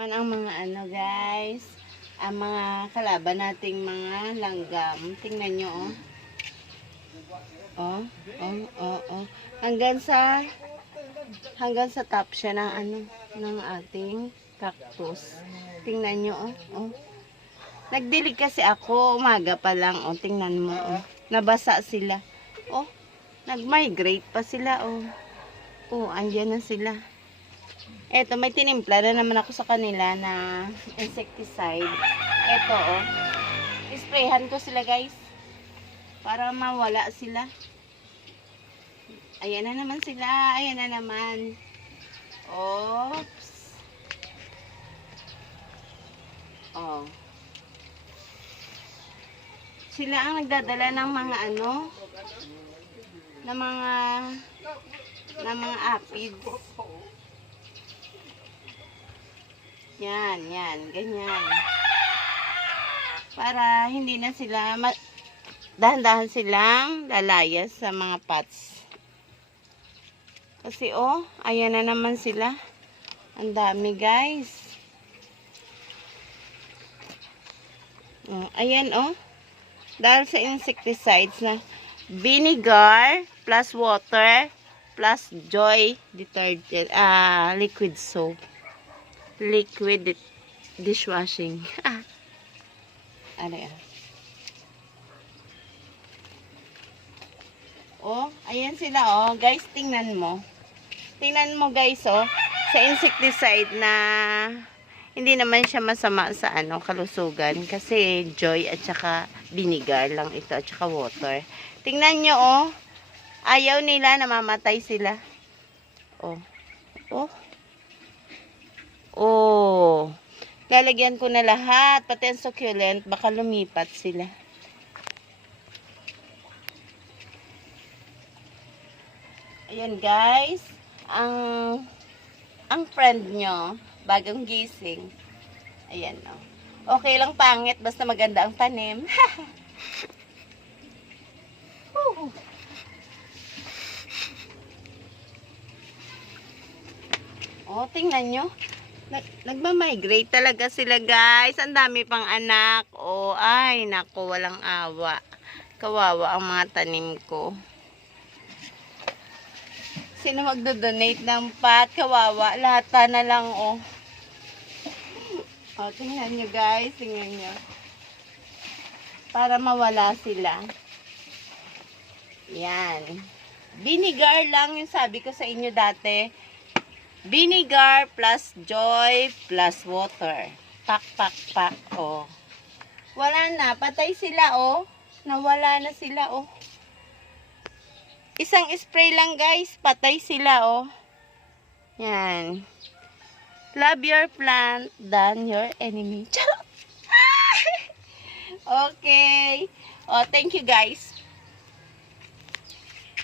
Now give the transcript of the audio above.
Man ang mga ano guys, ang mga kalaban nating mga langgam. Tingnan nyo oh. Oh. Hanggang sa top siya ng ano, ng ating cactus. Tingnan nyo oh. Nagdilig kasi ako, umaga pa lang oh. Tingnan mo oh. Nabasa sila. Oh, nag-migrate pa sila oh. Oh, andyan na sila. Eto, may tinimpla na naman ako sa kanila na insecticide. Eto, oh. Isprayhan ko sila, guys. Para mawala sila. Ayan na naman sila. Ayan na naman. Oops. Oh. Sila ang nagdadala ng mga ano, ng mga aphids. Yan, ganyan. Para hindi na sila, dahan-dahan silang lalayas sa mga pots. Kasi oh, ayan na naman sila. Ang dami guys. Ayan oh. Dahil sa insecticides na vinegar plus water plus Joy detergent, liquid soap. Liquid dishwashing. Ano yan? Oh, ayan sila oh. Guys, tingnan mo. Tingnan mo guys oh. Sa insecticide na hindi naman siya masama sa ano, kalusugan. Kasi Joy at saka vinegar lang ito at saka water. Tingnan nyo oh. Ayaw nila, namamatay sila. Oh. Oh. Lalagyan ko na lahat, pati ang succulent, baka lumipat sila. Ayan guys, ang friend nyo, bagong gising. Ayan oh. Okay lang pangit, basta maganda ang tanim. Oh, tingnan nyo. Nagmamigrate talaga sila guys. Ang dami pang anak. Oh, ay, naku, walang awa. Kawawa ang mga tanim ko. Sino magdo-donate ng pot? Kawawa. Lata na lang, oh. Oh, tingnan nyo guys. Tingnan nyo. Para mawala sila. Yan. Vinegar lang yung sabi ko sa inyo dati. Vinegar plus Joy plus water. Pak. Oh. Wala na. Patay sila, oh. Nawala na sila, oh. Isang spray lang, guys. Patay sila, oh. Yan. Love your plant than your enemy. Okay. Oh, thank you, guys.